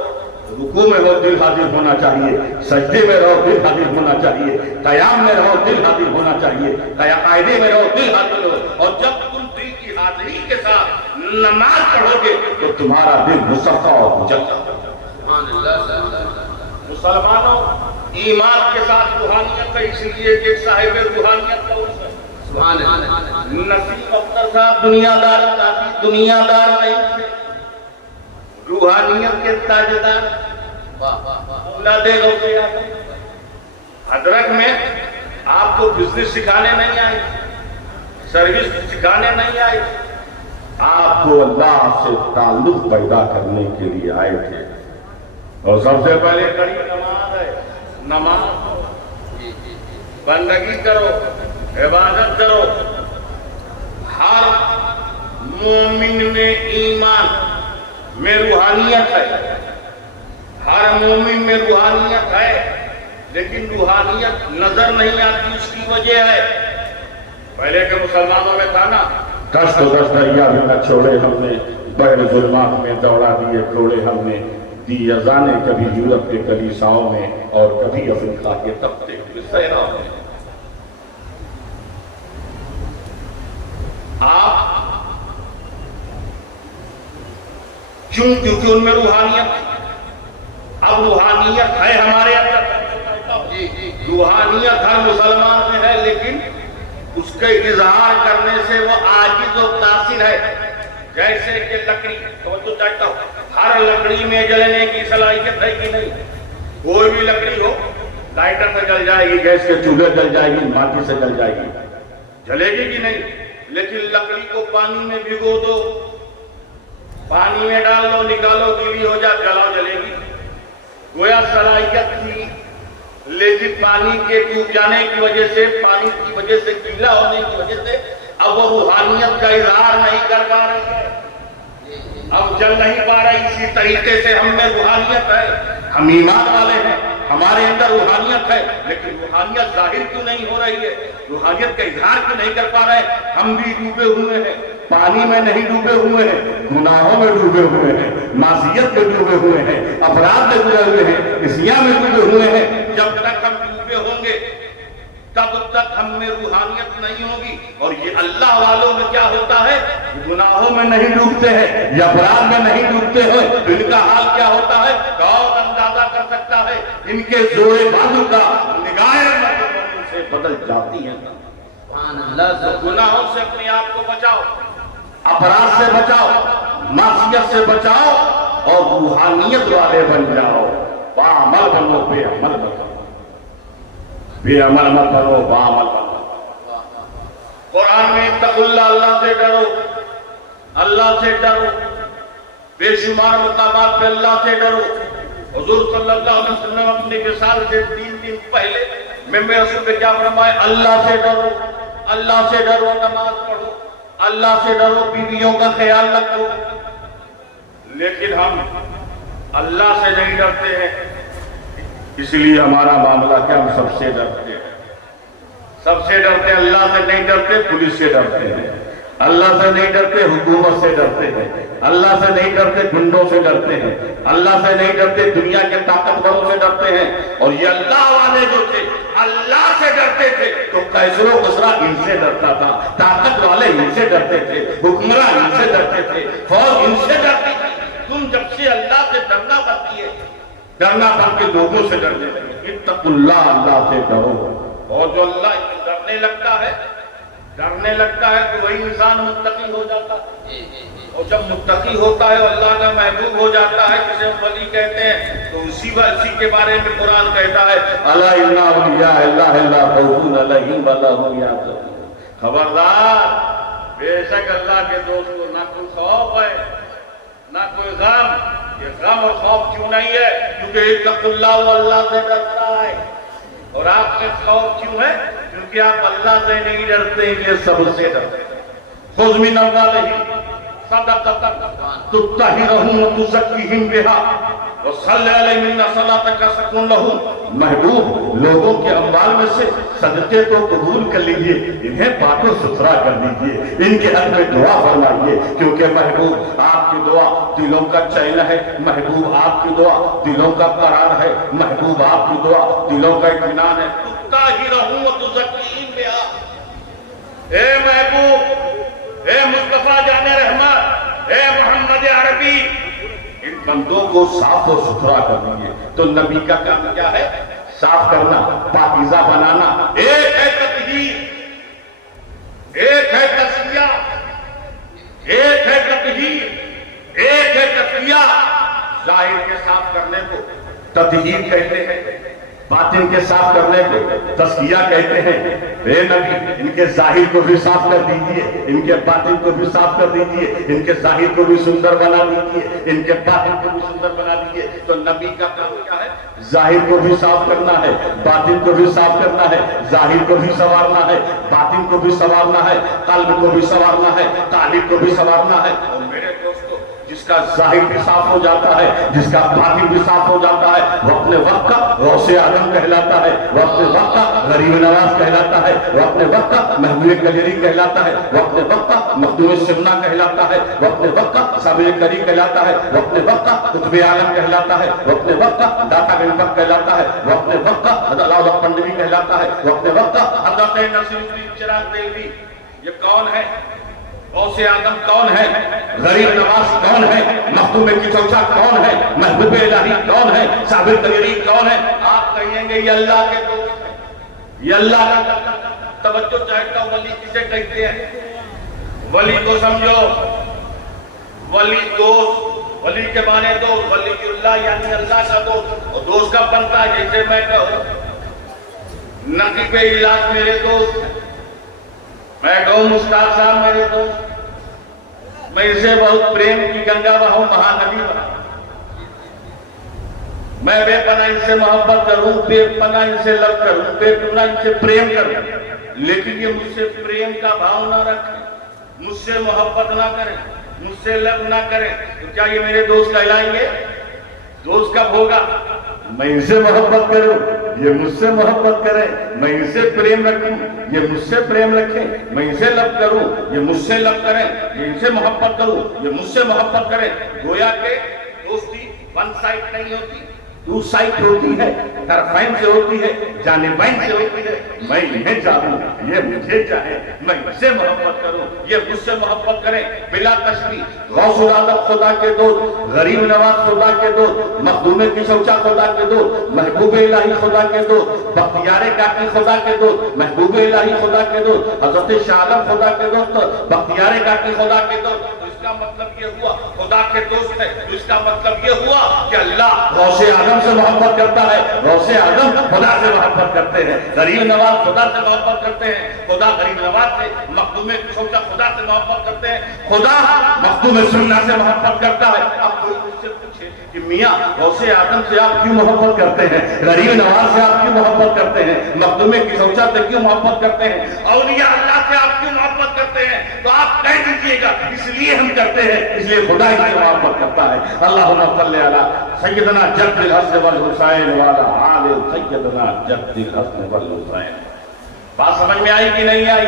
رکوع میں ہو دل حاضر ہونا چاہیے، سجدے میں رہو دل حاضر ہونا چاہیے، قیام میں رہو دل حاضر ہونا چاہیے، قاعدے میں رہو دل حاضر ہو، اور جب تم دل کی حاضری کے ساتھ نماز پڑھو گے تو تمہارا دل مصفا اور مجلہ ہوگا۔ مسلمانوں، ایمان کے ساتھ روحانیت ہے، اس لیے کہ صاحب روحانیت کا اس ہے۔ نصیب اختر صاحب دنیا دار نہیں تھے، روحانیت کے تاجدار اولاد غوث اعظم۔ ادرک میں آپ کو بزنس سکھانے نہیں آئی، سروس سکھانے نہیں آئی، آپ کو اللہ سے تعلق پیدا کرنے کے لیے آئے تھے۔ اور سب سے پہلے کڑی نماز ہے، نماز بندگی کرو، عبادت کرو۔ ہر مومن میں ایمان میں روحانیت ہے، ہر مومن میں روحانیت ہے، لیکن روحانیت نظر نہیں آتی، اس کی وجہ ہے پہلے کے مسلمانوں میں تھا نا، دست دریا بھی نہ چھوڑے ہم نے، بحر ظلمات میں دوڑا دیے کوڑے ہم نے، دی اذانیں کبھی یورپ کے کلیساؤں میں اور کبھی افریقہ کے تپتے ہوئے صحراؤں میں۔ آپ کیونکہ ان میں روحانیت، اب روحانیت ہے ہمارے اندر، روحانیت ہر مسلمان میں ہے، لیکن اس کے اظہار کرنے سے وہ عاجز و قاصر ہے۔ جیسے کہ لکڑی، توجہ چاہتا ہوں، ہر لکڑی میں جلنے کی صلاحیت ہے کہ نہیں؟ کوئی بھی لکڑی ہو، لائٹر سے جل جائے گی، گیس کے چولہے جل جائے گی، ماچس سے جل جائے گی، جلے گی کہ نہیں؟ لیکن لکڑی کو پانی میں بھگو دو، پانی میں ڈال لو، نکالو، گیلی ہو جائے، جلاؤ، جلے گی۔ گویا صلاحیت تھی، لیکن پانی کے ڈوب جانے کی وجہ سے، پانی کی وجہ سے، گیلا ہونے کی وجہ سے اب وہ روحانیت کا اظہار نہیں کر پا رہی ہے، اب جل نہیں پا رہی۔ اسی طریقے سے ہم میں روحانیت ہے، ہم ایمان والے ہیں، ہمارے اندر روحانیت ہے، لیکن روحانیت ظاہر کیوں نہیں ہو رہی ہے، روحانیت کا اظہار کیوں نہیں کر پا رہے ہیں؟ ہم بھی ڈوبے ہوئے ہیں، پانی میں نہیں ڈوبے ہوئے ہیں، گناہوں میں ڈوبے ہوئے ہیں، معصیت میں ڈوبے ہوئے ہیں، اپرادھ میں ڈوبے ہوئے ہیں، عصیاں میں ڈوبے ہوئے ہیں۔ جب تک ہم ڈوبے ہوں گے تب تک ہم میں روحانیت نہیں ہوگی۔ اور یہ اللہ والوں میں کیا ہوتا ہے، گناہوں میں نہیں ڈوبتے ہیں یا اپرادھ میں نہیں ڈوبتے ہیں، تو ان کا حال کیا ہوتا ہے کون اندازہ کر سکتا ہے؟ ان کے زور بازو کا نگاہیں ان سے بدل جاتی ہیں۔ گناہوں سے اپنے آپ کو بچاؤ، اپرادھ سے بچاؤ، معصیت سے بچاؤ، اور روحانیت والے بن جاؤ۔ بعمل بنو، بے عمل بنو، بے عمل مت بنو، بعمل بنو۔ قرآن میں اتقوا اللہ، اللہ سے ڈرو، اللہ سے ڈرو، بے شمار مقامات پہ اللہ سے ڈرو۔ حضور صلی اللہ علیہ وسلم اپنے وصال سے 3 دن پہلے ممبر رسول پہ کیا فرمائے؟ اللہ سے ڈرو، اللہ سے ڈرو، نماز پڑھو، اللہ سے ڈرو، بیویوں کا خیال رکھو۔ لیکن ہم اللہ سے نہیں ڈرتے ہیں، اس لیے ہمارا معاملہ کیا، ہم سب سے ڈرتے ہیں، سب سے ڈرتے ہیں، اللہ سے نہیں ڈرتے، پولیس سے ڈرتے ہیں، اللہ سے نہیں ڈرتے، حکومت سے ڈرتے ہیں، اللہ سے نہیں ڈرتے، گنڈوں سے ڈرتے ہیں، اللہ سے نہیں ڈرتے، دنیا کے طاقتوروں سے ڈرتے ہیں۔ اور یہ اللہ والے جو تھے اللہ سے ڈرتے تھے تو قیصر و کسریٰ ان سے ڈرتا تھا، طاقت والے ان سے ڈرتے تھے، حکمراں ان سے ڈرتے تھے، فوج ان سے ڈرتی تھی۔ تم جب سے اللہ سے ڈرنا بنتی ہے، ڈرنا بن کے لوگوں سے ڈرنے لگے۔ اتقوا اللہ، اللہ سے ڈرو۔ اور جو اللہ سے ڈرنے لگتا ہے تو وہی انسان متقی ہو جاتا ہے، اور جب متقی ہوتا ہے اللہ کا محبوب ہو جاتا ہے، جسے ہم ولی کہتے ہیں، تو اسی کے بارے میں قرآن کہتا ہے الا ان اولیاء اللہ لا خوف علیہم ولا هم یحزنون۔ خبردار، بے شک اللہ کے دوست کو نہ کوئی خوف ہے نہ کوئی غم۔ یہ غم اور خوف کیوں نہیں ہے؟ کیونکہ اتقوا اللہ، وہ اللہ سے ڈرتا ہے۔ اور آپ میں خوف کیوں ہے؟ کیونکہ آپ اللہ سے نہیں ڈرتے، یہ سب سے ڈرتے۔ خذ من اموالہم صدقۃ تطہرہم وتزکیہم بہا وصلی علیہم ان صلاتک سکون لہم، محبوب لوگوں کے اموال میں سے صدقے کو قبول کر لیجئے، انہیں پاک و ستھرا کر دیجئے، ان کے حق میں دعا فرمائیے، کیونکہ محبوب آپ کی دعا دلوں کا چین ہے، محبوب آپ کی دعا دلوں کا قرار ہے، محبوب آپ کی دعا دلوں کا اطمینان ہے۔ طاہرہم وتزکیہم بہا، اے محبوب، اے مصطفیٰ جان رحمت، اے محمد عربی، ان بندوں کو صاف و ستھرا کر دیجئے۔ تو نبی کا کام کیا ہے؟ صاف کرنا، پاکیزہ بنانا۔ ایک ہے تطہیر، ایک ہے تزکیہ، ایک ہے تطہیر، ایک ہے تزکیہ۔ ظاہر کے صاف کرنے کو تطہیر کہتے ہیں، باطن کے صاف کرنے کو تزکیہ کہتے ہیں۔ اے نبی، ان کے ظاہر کو بھی صاف کر دیجئے، ان کے باطن کو بھی صاف کر دیجئے، ان کے ظاہر کو بھی سندر بنا دیجئے، ان کے باطن کو بھی سندر بنا دیجئے۔ تو نبی کا کام کیا ہے؟ ظاہر کو بھی صاف کرنا ہے، باطن کو بھی صاف کرنا ہے، ظاہر کو بھی سنوارنا ہے، باطن کو بھی سنوارنا ہے، قلب کو بھی سنوارنا ہے، قالب کو بھی سنوارنا ہے۔ اور میرے دوستو، جس کا ظاہر بھی صاف ہو جاتا ہے، جس کا باطن بھی صاف ہو جاتا ہے، وہ اپنے وقت کا غوث اعظم کہلاتا ہے، وہ اپنے وقت کا غریب نواز کہلاتا ہے، وہ اپنے وقت کا محبوب کجری کہلاتا ہے، وہ اپنے وقت کا مخدوم سمنا کہلاتا ہے، وہ اپنے وقت کا صابر کری کہلاتا ہے، وہ اپنے وقت کا قطب عالم کہلاتا ہے، وہ اپنے وقت کا داتا گنپت کہلاتا ہے، وہ اپنے وقت کا حضرت پنڈوی کہلاتا ہے، وہ اپنے وقت کا حضرت نصیر الدین چراغ دیلوی۔ یہ کون ہے؟ غوث اعظم کون ہے؟ غریب نواز کون ہے؟ مخدوم کی چوچا کون ہے؟ محبوب الہی کون ہے؟ صابر کجری کون ہے؟ آپ کہیں گے یہ اللہ کے دوست ہیں، یہ اللہ کا توجہ چاہتا۔ ولی کسے کہتے ہیں؟ ولی کو سمجھو، ولی دوست، ولی کے معنی دوست، ولی اللہ یعنی اللہ کا دوست۔ اور دوست کا بنتا ہے جیسے میں کہوں نقیب علاج میرے دوست ہیں، میں کہوں مشتاق صاحب میرے دوست، میں اسے بہت پریم کی گنگا بہاؤں، مہانبی بناؤں، میں بے پناہ ان سے محبت کروں، بے پناہ ان سے لو کروں، بے پناہ ان سے پریم کروں، لیکن یہ مجھ سے پریم کا بھاؤ نہ رکھیں، مجھ سے محبت نہ کریں، مجھ سے لو نہ کریں، تو کیا یہ میرے دوست کہلائیں گے؟ دوست کب ہوگا؟ میں ان سے محبت کروں، یہ مجھ سے محبت کریں، میں ان سے پریم رکھوں، یہ مجھ سے پریم رکھیں، میں ان سے لب کروں، یہ مجھ سے لب کریں، یہ ان سے محبت کروں، یہ مجھ سے محبت کریں۔ گویا کہ دوستی ون سائڈ نہیں ہوتی، ٹو سائڈ ہوتی ہے، طرفین سے ہوتی ہے، جانبین سے ہوتی ہے۔ میں انہیں چاہوں، یہ مجھے چاہیں، میں ان سے محبت کروں، یہ مجھ سے محبت کریں، بلا تشبیہ۔ غوث العالم خدا کے دوست، غریب نواز خدا کے دوست، مخدوم کی چوچا خدا کے دوست، محبوب الہی خدا کے دوست، بختیار کاکی خدا کے دوست، محبوب الہی خدا کے دوست، حضرت شاہ عالم خدا کے دوست، بختیار کاکی خدا کے دوست۔ اس کا مطلب یہ ہوا خدا کے دوست ہے، اس کا مطلب یہ ہوا کہ اللہ غوث اعظم سے محبت کرتا ہے، غوث اعظم خدا سے محبت کرتے ہیں، غریب نواز خدا سے محبت کرتے ہیں، خدا غریب نواز سے، مخدوم کی چوچا خدا سے محبت کرتے ہیں، خدا مخدوم سننا سے محبت کرتا ہے۔ اب کوئی مجھ سے پوچھے کہ میاں غوث اعظم سے آپ کیوں محبت کرتے ہیں، غریب نواز سے آپ کیوں محبت کرتے ہیں، مخدوم کی چوچا سے کیوں محبت کرتے ہیں، اولیاء اللہ سے آپ کیوں محبت کرتے ہیں، تو آپ کہہ دیجئے گا اس لیے ہم کرتے ہیں، اس لیے خدا ہی سے محبت کرتا ہے۔ اللہم صلی علی سیدنا جد الحسن والحسین وعلی آل سیدنا جد الحسن والحسین۔ بات سمجھ میں آئی کہ نہیں آئی؟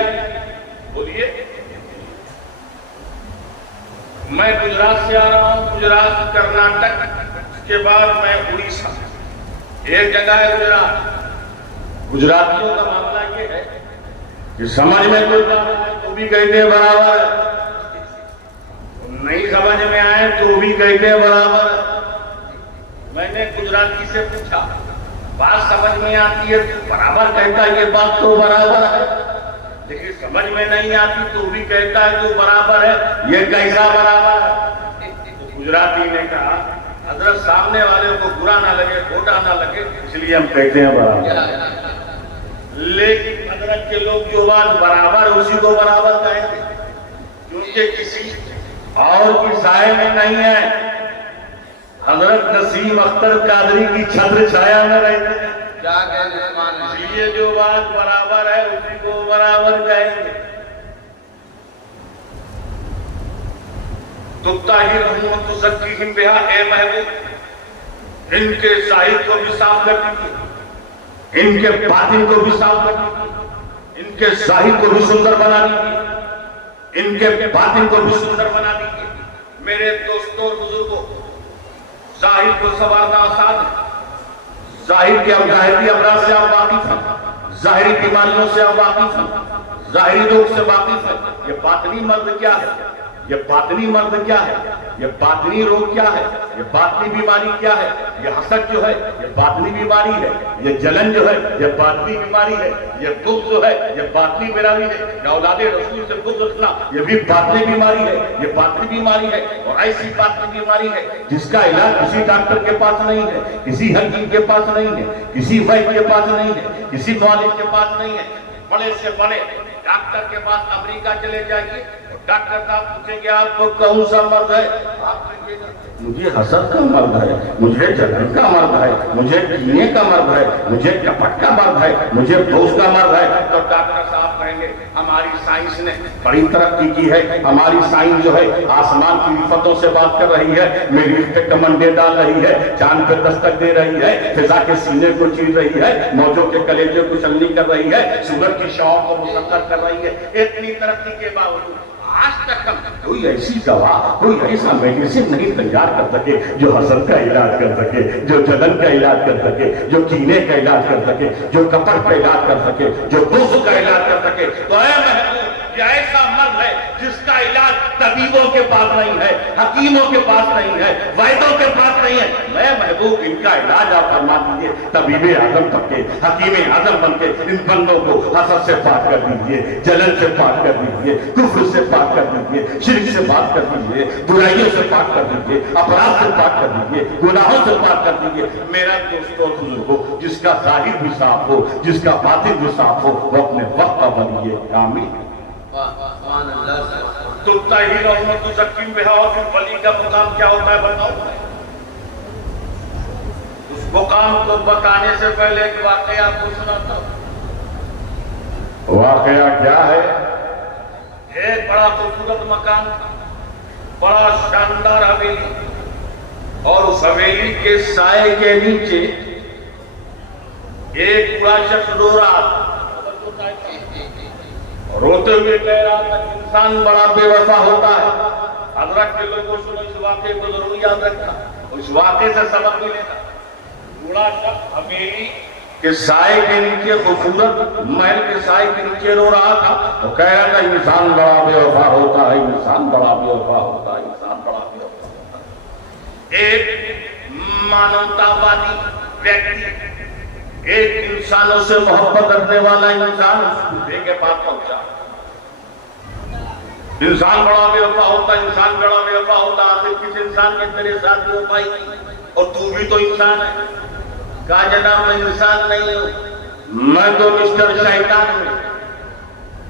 بولیے۔ میں گجرات سے آ رہا ہوں، گجرات کرناٹک، اس کے بعد میں اڑیسہ، ایک جگہ ہے گجرات۔ گجراتیوں کا معاملہ یہ ہے کہ سمجھ میں کوئی بات ہے تو بھی کہتے ہیں برابر ہے، نہیں سمجھ میں آئے تو بھی کہتے ہیں برابر ہے۔ میں نے گجراتی سے پوچھا، بات سمجھ میں آتی ہے تو برابر کہتا ہے یہ بات تو برابر ہے، لیکن سمجھ میں نہیں آتی تو بھی کہتا ہے تو برابر ہے، یہ کیسا برابر ہے؟ تو گجراتی نے کہا حضرت سامنے والے کو برا نہ لگے، کھوٹا نہ لگے، اس لیے ہم کہتے ہیں برابر، لیکن حضرت کے لوگ جو بات برابر اسی کو برابر کہیں گے، کیونکہ کسی اور کی سائے میں نہیں ہے۔ حضرت نسیم اختر قادری کی چھتر چھایا میں رہتے ہیں، اس لیے جو بات برابر ہے اسی کو برابر کہیں گے۔ تو طاہرہم وتزکیہم بہا، اے محبوب ان کے ظاہر کو بھی صاف کر دیجیے، ان کے باطن کو بھی صاف کر دیجیے، ان کے ظاہر کو بھی سندر بنا دیجیے، ان کے باطن کو بھی سندر بنا دیجیے۔ میرے دوستوں اور بزرگوں، ظاہر کو سنوارنا آسان ہے، ظاہر کے ظاہری امراض سے آپ واقف ہیں، ظاہری بیماریوں سے آپ واقف ہیں، ظاہری روگ سے واقف ہیں۔ یہ باطنی مرض کیا ہے؟ یہ باطنی مرض کیا ہے؟ یہ باطنی روگ کیا ہے؟ یہ باطنی بیماری کیا ہے؟ یہ حسد جو ہے یہ باطنی بیماری ہے، یہ جلن جو ہے یہ باطنی بیماری ہے، یہ بغض جو ہے یہ باطنی بیماری ہے، یہ اولاد رسول سے بغض رکھنا یہ بھی باطنی بیماری ہے، یہ باطنی بیماری ہے۔ اور ایسی باطنی بیماری ہے جس کا علاج کسی ڈاکٹر کے پاس نہیں ہے، کسی حکیم کے پاس نہیں ہے، کسی وید کے پاس نہیں ہے، کسی معالج کے پاس نہیں ہے۔ بڑے سے بڑے ڈاکٹر کے پاس امریکہ چلے جائیے، ڈاکٹر صاحب پوچھیں گے آپ کو کون سا مرض ہے، آپ کہیے گا مجھے حسد کا مرض ہے، مجھے جلن کا مرض ہے، مجھے کینے کا مرض ہے، مجھے کپٹ کا مرض ہے، مجھے بغض کا مرض ہے۔ تو ڈاکٹر صاحب کہیں گے ہماری سائنس نے بڑی ترقی کی ہے، ہماری سائنس جو ہے آسمان کی رفتوں سے بات کر رہی ہے، میری پہ کمنڈے ڈال رہی ہے، چاند پہ دستک دے رہی ہے، فضا کے سینے کو چیر رہی ہے، موجوں کے کلیجے کو چلنی کر رہی ہے، سورج کی شعاع کو مسخر کر رہی ہے۔ اتنی ترقی کے باوجود آج تک ہم کوئی ایسی دوا، کوئی ایسا میڈیسن نہیں تیار کر سکے جو حسد کا علاج کر سکے، جو جلن کا علاج کر سکے، جو کینے کا علاج کر سکے، جو کپٹ کا علاج کر سکے، جو بغض کا علاج کر سکے۔ تو اے محبوب، یہ ایسا مرض ہے جس کا علاج طبیبوں کے پاس نہیں ہے، حکیموں کے پاس نہیں ہے، ویدوں کے پاس نہیں ہے۔ میں محبوب ان کا علاج آپ فرما دیجیے، طبیب اعظم بن کے، حکیم اعظم بن کے ان بندوں کو حسد سے پاک کر دیجیے، جلن سے پاک کر دیجیے، کفر سے پاک کر دیجیے، شرک سے پاک کر دیجیے، برائیوں سے پاک کر دیجیے، اپرادھ سے پاک کر دیجیے، گناہوں سے پاک کر دیجیے۔ میرا دوست اور بزرگ ہو، جس کا ظاہر بھی صاف ہو، جس کا باطن بھی صاف ہو، وہ اپنے وقت کا بنیے کامل۔ تبتا ہی رحمت زکیم بہا، اور پھر ولی کا مقام کیا ہوتا ہے بتاؤ؟ اس مقام کو بتانے سے پہلے ایک واقعہ آپ کو سناتا ہوں۔ واقعہ کیا ہے؟ ایک بڑا خوبصورت مکان، بڑا شاندار حویلی، اور اس حویلی کے سائے کے نیچے ایک بڑا شخص رو رہا تھا، روتے ہوئے کہہ رہا تھا انسان بڑا بے وفا ہوتا ہے۔ حضرت کے لوگوں سنو، اس واقعے کو ضرور یاد رکھنا، اس واقعے سے سبق ملے گا۔ بوڑھا شخص حویلی کے سائے کے نیچے، خوبصورت محل کے سائے کے نیچے رو رہا تھا، وہ کہہ رہا تھا انسان بڑا بے وفا ہوتا ہے، انسان بڑا بے وفا ہوتا ہے، انسان بڑا بے وفا ہوتا ہے۔ ایک مانوتاوادی ویکتی، ایک انسانوں سے محبت رکھنے والا انسان اس بوڑھے کے پاس پہنچا۔ انسان بڑا بے وفا ہوتا ہے، انسان بڑا بے وفا ہوتا ہے، آخر کس انسان نے تیرے ساتھ بے وفائی کی؟ اور تو بھی تو انسان ہے۔ کہا جناب میں انسان نہیں ہوں، میں تو مسٹر شیطان ہوں۔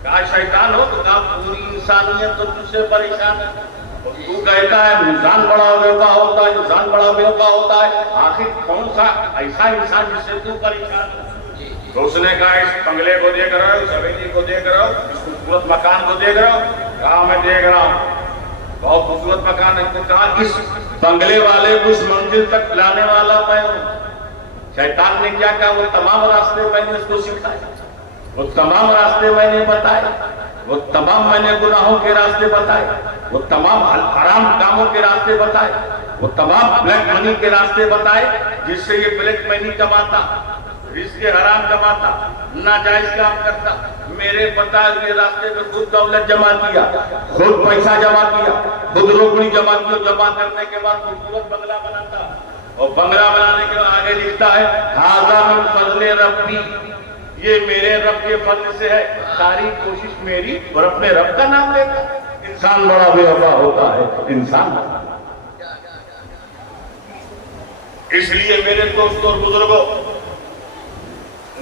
کہا شیطان ہو؟ تو کہا پوری انسانیت تو تجھ سے پریشان ہے، اور تو کہتا ہے انسان بڑا بے وفا ہوتا ہے، انسان بڑا بے وفا ہوتا ہے، آخر کون سا ایسا انسان جس سے تو پریشان ہے؟ تو اس نے کہا اس بنگلے کو دیکھ رہا ہو، اس حویلی کو دیکھ رہا ہو، اس خوبصورت مکان کو دیکھ رہا ہو؟ کہا میں دیکھ رہا ہوں، بہت خوبصورت مکان ہے۔ تو کہا اس بنگلے والے کو اس منزل تک لانے والا میں ہوں۔ شیطان نے کیا کہا؟ وہ تمام راستے میں نے اس کو سکھائے، وہ تمام راستے میں نے بتائے، وہ تمام میں نے گناہوں کے راستے بتائے، وہ تمام حرام کاموں کے راستے بتائے، وہ تمام بلیک منی کے راستے بتائے جس سے یہ بلیک منی کماتا، رزق حرام کماتا، ناجائز کام کرتا۔ میرے بتائے ہوئے راستے میں خود دولت جمع کیا، خود پیسہ جمع کیا، خود روپڑی جمع کیا، جمع کرنے کے بعد خوبصورت بنگلہ بناتا، اور بنگلہ بنانے کے بعد آگے لکھتا ہے ھذا من فضل ربی، یہ میرے رب کے فضل سے ہے، ساری کوشش میری اور اپنے رب کا نام لیتا۔ انسان بڑا بے وفا ہوتا ہے، انسان۔ اس لیے میرے دوستوں اور بزرگوں،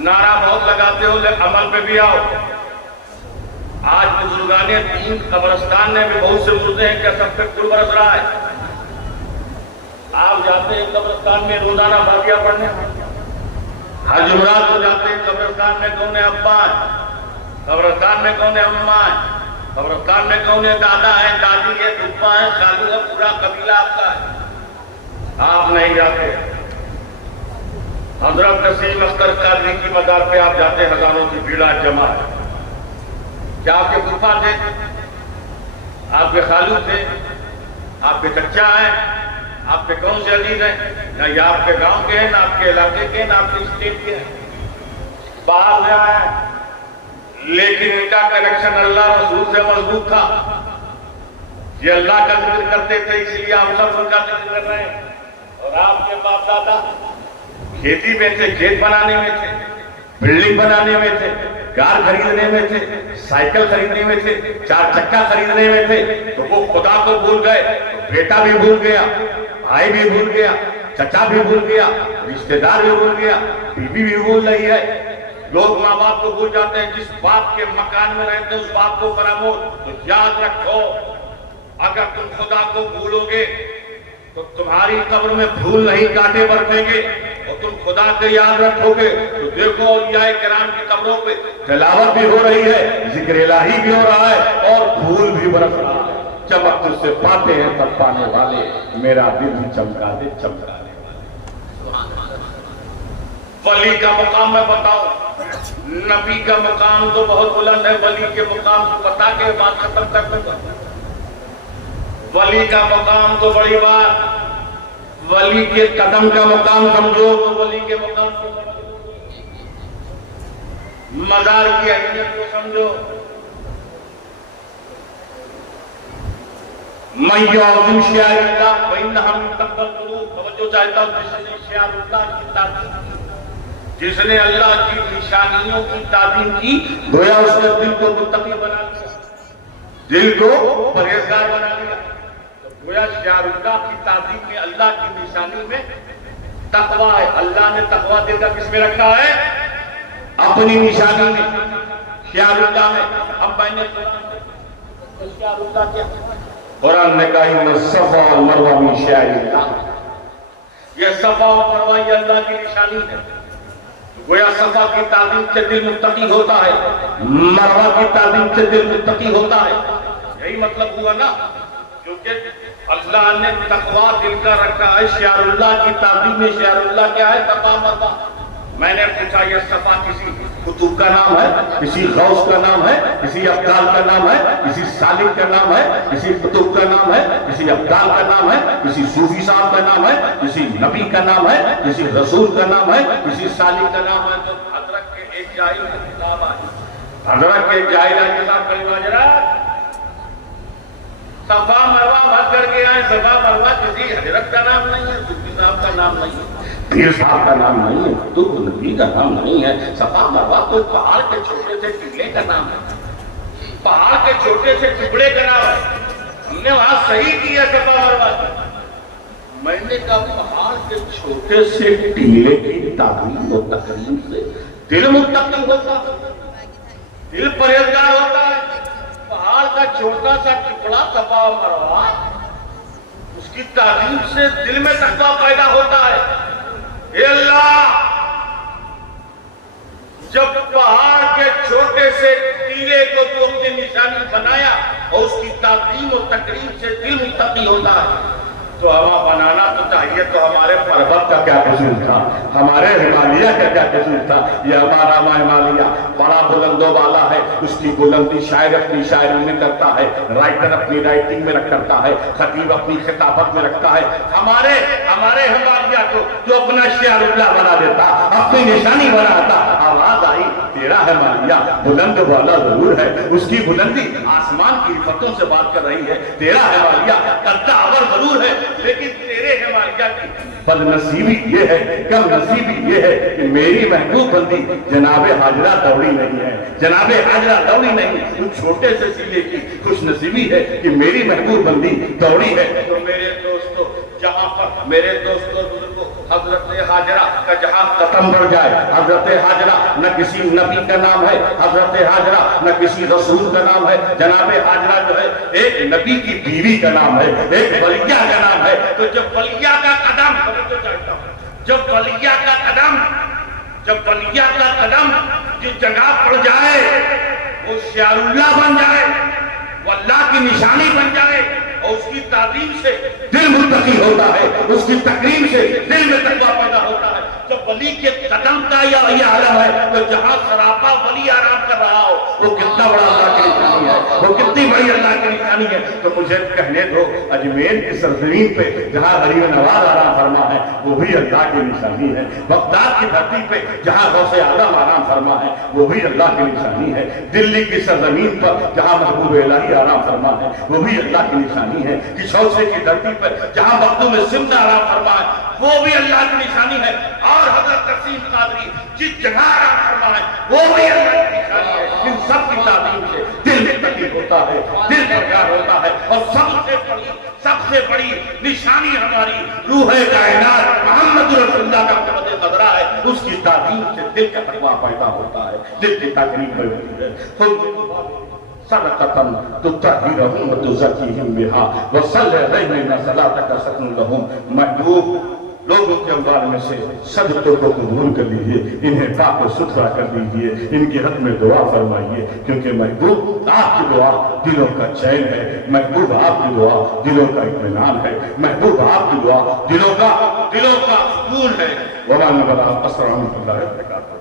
نعرہ بہت لگاتے ہو لیکن عمل پہ بھی آؤ۔ آج بزرگان دین قبرستان میں بھی بہت سے مردے ہیں، کیا سب پہ خون برس رہا ہے؟ آپ جاتے ہیں قبرستان میں روزانہ بھاگیا پڑھنے، ہر جمعرات کو جاتے ہیں قبرستان میں کون ابا ہے، قبرستان میں کون اماں ہے، قبرستان میں کون دادا ہے، دادی ہے، پھپھا ہے، خالو ہے، پورا قبیلہ آپ کا ہے۔ آپ نہیں جاتے، حضرت نسیم اختر قادری کی مزار پہ آپ جاتے، ہزاروں کی بھیڑ جمع ہے. کیا آپ کے پھوپھا تھے؟ آپ کے خالو تھے؟ آپ کے چچا ہیں؟ آپ کے کون سے عزیز ہیں؟ نہ یہ آپ کے گاؤں کے ہیں، نہ آپ کے علاقے کے، نہ آپ کے اسٹیٹ کے ہیں. باہر سے آئے ہیں، لیکن ان کا کنیکشن اللہ رسول سے مضبوط تھا. یہ اللہ کا ذکر کرتے تھے، اس لیے آپ سب ان کا ذکر کر رہے ہیں. اور آپ کے باپ دادا کھیتی میں تھے، کھیت بنانے میں تھے، بلڈنگ بنانے میں تھے، کار خریدنے میں تھے، سائیکل خریدنے میں تھے، 4 چکا خریدنے میں تھے. تو وہ خدا کو بھول گئے، بیٹا بھی بھول گیا، بھائی بھی بھول گیا، چچا بھی بھول گیا، رشتہ دار بھی بھول گیا، بیوی بھی بھول رہی ہے. لوگ ماں باپ کو بھول جاتے ہیں. جس باپ کے مکان میں رہتے ہیں اس باپ کو فراموش. تو یاد رکھو، اگر تم خدا کو بھولو گے تو تمہاری قبر میں پھول نہیں کانٹے برسیں گے. اور تم خدا کو یاد رکھو گے تو دیکھو اولیاء کرام کی قبروں پہ تلاوت بھی ہو رہی ہے، ذکر الہی بھی ہو رہا ہے، اور پھول بھی برس رہا ہے. چمک تجھ سے پاتے ہیں تب پانے والے، میرا دل بھی چمکا دے چمکانے والے. ولی کا مقام میں بتاؤں، نبی کا مقام تو بہت بلند ہے، ولی کے مقام کو بتا کے بات ختم کر دوں گا. ولی کا مقام تو بڑی بات، ولی کے قدم کا مقام سمجھو تو ولی کے مقام کو سمجھو، مزار کی اہمیت کو سمجھو. من یعظم شعائر اللہ فإنہا من تقوی القلوب. توجہ چاہتا ہوں، جس نے شعائر اللہ کی تعظیم کی، جس نے اللہ کی نشانیوں کی تعظیم کی، گویا اس نے دل کو متقی بنا لیا، دل کو پرہیزگار بنا لیا. گویا شعائر اللہ کی تعظیم میں، اللہ کی نشانی میں تقوی ہے. اللہ نے تقوی دل کا کس میں رکھا ہے؟ اپنی نشانی میں، شعائر اللہ میں. ہم پہنے شعائر اللہ کیا؟ قرآن نے کہا ان صفا اور مروہ من شعائر اللہ. یہ صفا اور مروہ یہ اللہ کی نشانی ہے. گویا صفا کی تعظیم سے دل متقی ہوتا ہے، مروہ کی تعظیم سے دل متقی ہوتا ہے. یہی مطلب ہوا نا، کیونکہ اللہ نے تقوی دل کا رکھا ہے. شعائر اللہ کی تعظیم میں شعائر اللہ کیا ہے؟ صفا مروہ. میں نے پوچھا یہ صفا کسی قطب کا نام ہے، کسی غوث کا نام ہے، کسی ابدال کا نام ہے، کسی سالک کا نام ہے، کسی قطب کا نام ہے، کسی ابدال کا نام ہے، کسی صوفی صاحب کا نام ہے، کسی نبی کا نام ہے، کسی رسول کا نام ہے، کسی سالک کا نام ہے؟ تو حضرت کے ایک جاہل کا کتاب ہے، حضرت کے جاہل کے ساتھ کئی واجرہ صفا مروہ مت کر کے آئے. صفا مروہ کسی حضرت کا نام نہیں ہے، صوفی صاحب کا نام نہیں ہے، پیر صاحب کا نام نہیں ہے، تو نبی کا نام نہیں ہے. صفا مروہ تو پہاڑ کے چھوٹے سے ٹکڑے کا نام ہے، پہاڑ کے چھوٹے سے ٹکڑے کا نام ہے. ہم نے وہاں صحیح کیا صفا مروہ. میں نے کہا پہاڑ کے چھوٹے سے ٹکڑے کی تعظیم و تقریم سے دل متقی ہوتا ہے، دل پرہیزگار ہوتا ہے. پہاڑ کا چھوٹا سا ٹکڑا صفا مروہ، اس کی تعظیم سے دل میں تقویٰ پیدا ہوتا ہے. اے اللہ، جب پہاڑ کے چھوٹے سے ٹیلے کو تو اپنی نشانی بنایا اور اس کی تعظیم و تقریب سے دل متقی ہوتا ہے، تو ہمیں بنانا تو چاہیے. تو ہمارے پربت کا کیا قصور تھا؟ ہمارے ہمالیہ کا کیا قصور تھا؟ یہ ہمارا ہمالیہ بڑا بلند و بالا ہے، اس کی بلندی شاعر اپنی شاعری میں کرتا ہے، رائٹر اپنی رائٹنگ میں کرتا ہے، خطیب اپنی خطابت میں رکھتا ہے. ہمارے ہمالیہ کو جو اپنا شعائر اللہ بنا دیتا، اپنی نشانی بناتا، آواز آئی تیرا ہمالیہ بلند والا ضرور ہے، اس کی بلندی آسمان کی رفتوں سے بات کر رہی ہے. تیرا ہمالیہ قدآور ضرور ہے، لیکن تیرے ہمالیہ کی بد نصیبی یہ ہے، کم نصیبی یہ ہے کہ میری محبوب بندی جناب حاجرہ دوڑی نہیں ہے، جناب حاجرہ دوڑی نہیں. ان چھوٹے سے سیلے کی خوش نصیبی ہے کہ میری محبوب بندی دوڑی ہے. تو میرے دوستو، جہاں پر میرے دوستو بزرگو حضرت حاجرہ کا جہاں ختم ہو جائے، حضرت حاجرہ نہ کسی نبی کا نام ہے، حضرت حاجرہ نہ کسی رسول کا نام ہے. جناب حاجرہ جو ہے ایک نبی کی بیوی کا نام ہے، ایک ولیہ کا نام ہے. تو جب ولیہ کا قدم، جب ولیہ کا قدم جس جگہ پڑ جائے وہ شعائر اللہ بن جائے، وہ اللہ کی نشانی بن جائے، اور اس کی تعظیم سے دل متقی ہوتا ہے، اس کی تقریم سے دل میں تقویٰ پیدا ہوتا ہے. جب ولی کے اللہ یہ عالم ہے تو جہاں سراپا ولی آرام کر رہا ہو وہ کتنا بڑا اللہ کی نشانی ہے، وہ کتنی بڑی اللہ کی نشانی ہے۔ تو مجھے کہنے دو اجمیر کی سرزمین پہ جہاں غریب نواز آرام فرما ہے وہ بھی اللہ کی نشانی ہے، بغداد کی دھرتی پہ جہاں غوث اعظم آرام فرما ہے وہ بھی اللہ کی نشانی ہے، دلی کی سرزمین پر جہاں محبوب الہی آرام فرما ہے وہ بھی اللہ کی نشانی ہے، کشوسے کی دھرتی پر جہاں مخدوم سمن آرام فرما ہے وہ بھی اللہ کی نشانی ہے، اور حضرت تقسیم قادری جس جگہ آرام فرما ہے وہ بھی اللہ کی نشانی ہے۔ ان سب کی تعظیم سے دل میں تکلیف ہوتا ہے، دل میں پیار ہوتا ہے، اور سب سے بڑی نشانی ہماری روح کائنات محمد رسول اللہ کا قوت قدرہ ہے، اس کی تعظیم سے دل کا تقویٰ پیدا ہوتا ہے، دل کی تکلیف ہوتی ہے۔ صدقتاً تطہرہم وتزکیہم بہا وصلی علیہم صلاتک سکن لہم۔ محبوب لوگوں کے اموال میں سے صدقوں کو قبول کر لیجئے، انہیں پاک و ستھرا کر دیجئے، ان کی حق میں دعا فرمائیے، کیونکہ محبوب آپ کی دعا دلوں کا چین ہے، محبوب آپ کی دعا دلوں کا اطمینان ہے، محبوب آپ کی دعا دلوں کا سکون ہے۔ وَمَا نَبَلَا أَسْرَعَ مِنْ اللَّهِ وَبَرَكَاتُهُ۔